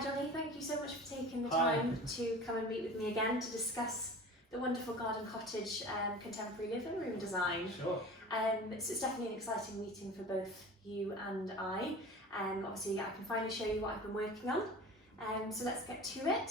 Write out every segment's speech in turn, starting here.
Hi Johnny, thank you so much for taking the Hi. time to come and meet with me again to discuss the wonderful garden cottage contemporary living room design. Sure. So it's definitely an exciting meeting for both you and I. Obviously I can finally show you what I've been working on. So let's get to it.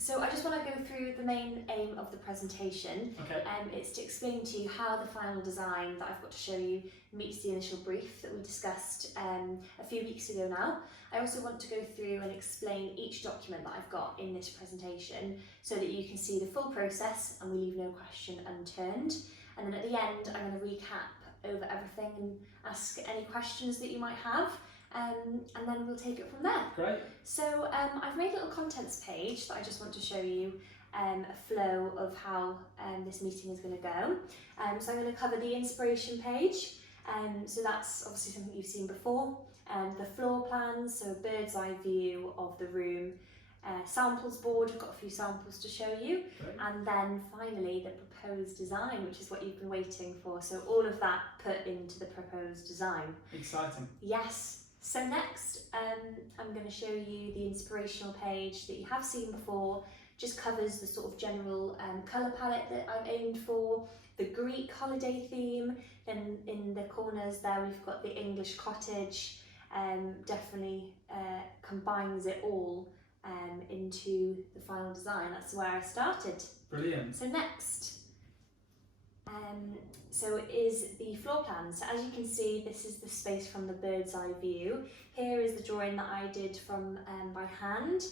So I just want to go through the main aim of the presentation. Okay. It's to explain to you how the final design that I've got to show you meets the initial brief that we discussed a few weeks ago now. I also want to go through and explain each document that I've got in this presentation so that you can see the full process and we leave no question unturned. And then at the end I'm going to recap over everything and ask any questions that you might have. And then we'll take it from there. Great. So I've made a little contents page that I just want to show you a flow of how this meeting is going to go. So I'm going to cover the inspiration page. So that's obviously something you've seen before. The floor plans, so a bird's eye view of the room. Samples board, we've got a few samples to show you. Great. And then finally the proposed design, which is what you've been waiting for. So all of that put into the proposed design. Exciting. Yes. So next, I'm going to show you the inspirational page that you have seen before. Just covers the sort of general colour palette that I've aimed for, the Greek holiday theme. Then in the corners there we've got the English cottage. Definitely combines it all into the final design. That's where I started. Brilliant. So next. So is the floor plan. So as you can see, this is the space from the bird's eye view. Here is the drawing that I did from by hand,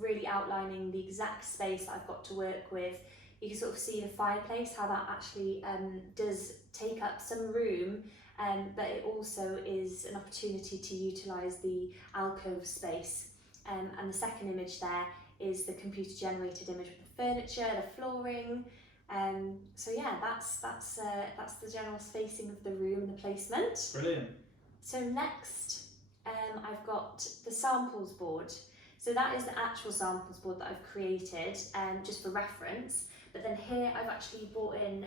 really outlining the exact space that I've got to work with. You can sort of see the fireplace, how that actually does take up some room, but it also is an opportunity to utilise the alcove space. And the second image there is the computer generated image with the furniture, the flooring. So yeah, that's the general spacing of the room and the placement. Brilliant. So next, I've got the samples board. So that is the actual samples board that I've created, just for reference. But then here I've actually brought in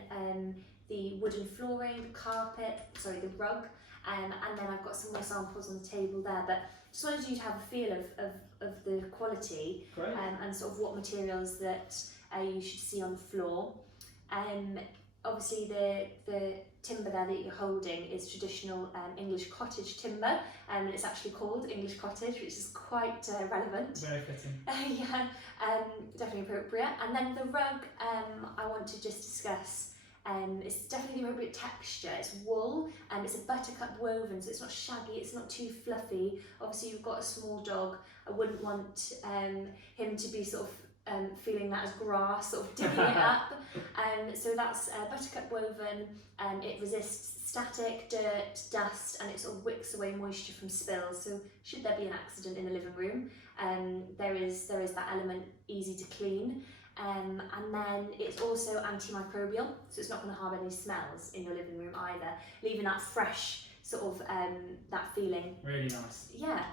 the wooden flooring, the carpet, sorry, the rug, and then I've got some more samples on the table there. But just wanted you to have a feel of the quality. Great. And sort of what materials that you should see on the floor. Obviously the timber there that you're holding is traditional English cottage timber, and it's actually called English cottage, which is quite relevant. Very fitting. Yeah, definitely appropriate. And then the rug, I want to just discuss. It's definitely the appropriate texture. It's wool, and it's a buttercup woven, so it's not shaggy, it's not too fluffy. Obviously you've got a small dog. I wouldn't want him to be sort of feeling that as grass, sort of digging it up. So that's buttercup woven. It resists static, dirt, dust, and it sort of wicks away moisture from spills. So should there be an accident in the living room, there is that element, easy to clean. And then it's also antimicrobial, so it's not going to harbour any smells in your living room either, leaving that fresh sort of that feeling. Really nice. Yeah.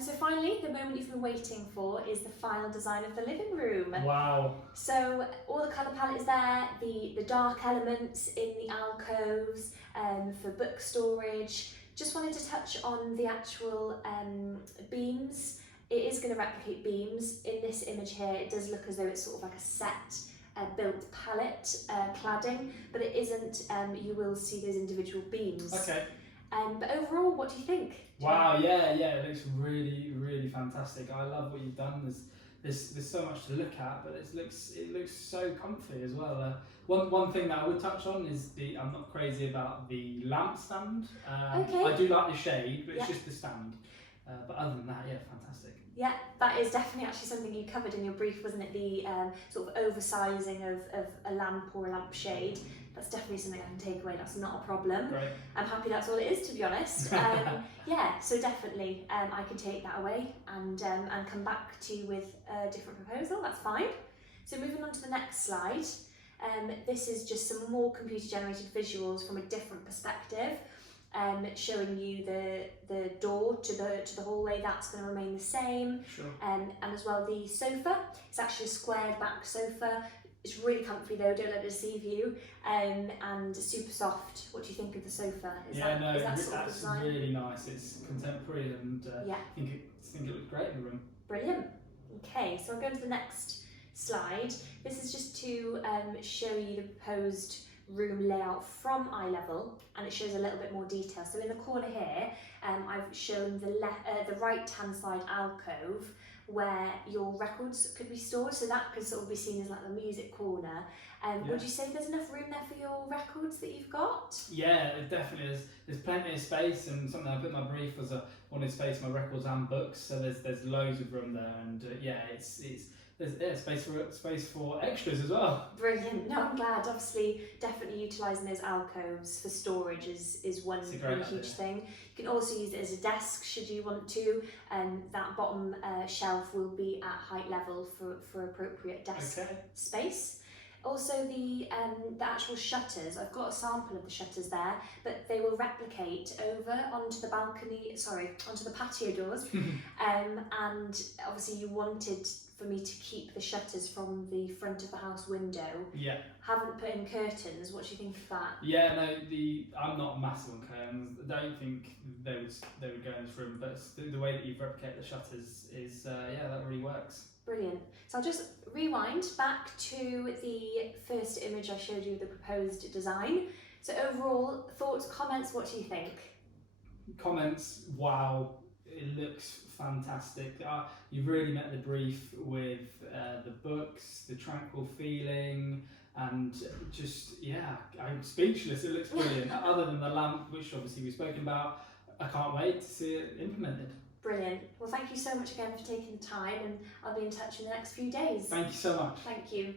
So finally, the moment you've been waiting for is the final design of the living room. Wow. So all the colour palette is there, the dark elements in the alcoves for book storage. Just wanted to touch on the actual beams. It is going to replicate beams. In this image here, it does look as though it's sort of like a set built palette cladding, but it isn't. You will see those individual beams. Okay. But overall, what do you think? Wow. Yeah. It looks really, really fantastic. I love what you've done. There's so much to look at, but it looks so comfy as well. One thing that I would touch on is I'm not crazy about the lamp stand. Okay. I do like the shade, but it's Yeah. just the stand. But other than that, yeah, fantastic. Yeah, that is definitely actually something you covered in your brief, wasn't it? The sort of oversizing of a lamp or a lampshade. That's definitely something I can take away. That's not a problem. Great. I'm happy that's all it is, to be honest. Yeah, so definitely I can take that away and come back to you with a different proposal. That's fine. So moving on to the next slide. This is just some more computer generated visuals from a different perspective. Showing you the door to the hallway, that's going to remain the same. Sure. And as well the sofa, it's actually a squared back sofa, It's really comfy though, don't let it deceive you, and super soft. What do you think of the sofa? Is that sort of the that's design? really nice. It's contemporary, and Yeah. I think it looks great in the room. Brilliant. Okay, so I'll go to the next slide. This is just to show you the proposed room layout from eye level, and it shows a little bit more detail. So in the corner here, I've shown the right hand side alcove where your records could be stored, so that could sort of be seen as like the music corner. Would you say there's enough room there for your records that you've got? Yeah, it definitely is. There's plenty of space, and something I put in my brief was I wanted space for my records and books, so there's loads of room there, and there's space for extras as well. Brilliant. No, I'm glad. Obviously, definitely utilising those alcoves for storage is one It's a great huge idea. thing. You can also use it as a desk should you want to. That bottom shelf will be at height level for appropriate desk Okay. space. Also the actual shutters, I've got a sample of the shutters there, but they will replicate over onto the patio doors. And obviously you wanted for me to keep the shutters from the front of the house window. Yeah. Haven't put in curtains. What do you think of that? Yeah, no, I'm not massive on curtains. I don't think they would go in this room, but the way that you've replicated the shutters is that really works. Brilliant. So I'll just rewind back to the first image I showed you, the proposed design. So overall, thoughts, comments, what do you think? Comments, wow, it looks fantastic. You've really met the brief with the books, the tranquil feeling, and just, I'm speechless. It looks brilliant. Other than the lamp, which obviously we've spoken about, I can't wait to see it implemented. Brilliant. Well, thank you so much again for taking the time, and I'll be in touch in the next few days. Thank you so much. Thank you.